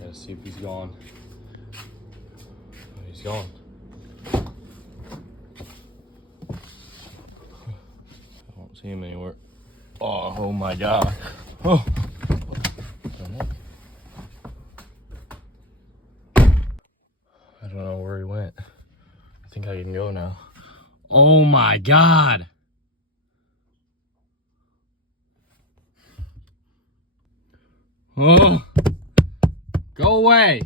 Gotta see if he's gone. Oh, he's gone. I don't see him anywhere. Oh my God. Oh. I don't know where he went. I think I can go now. Oh my God. Oh, go away.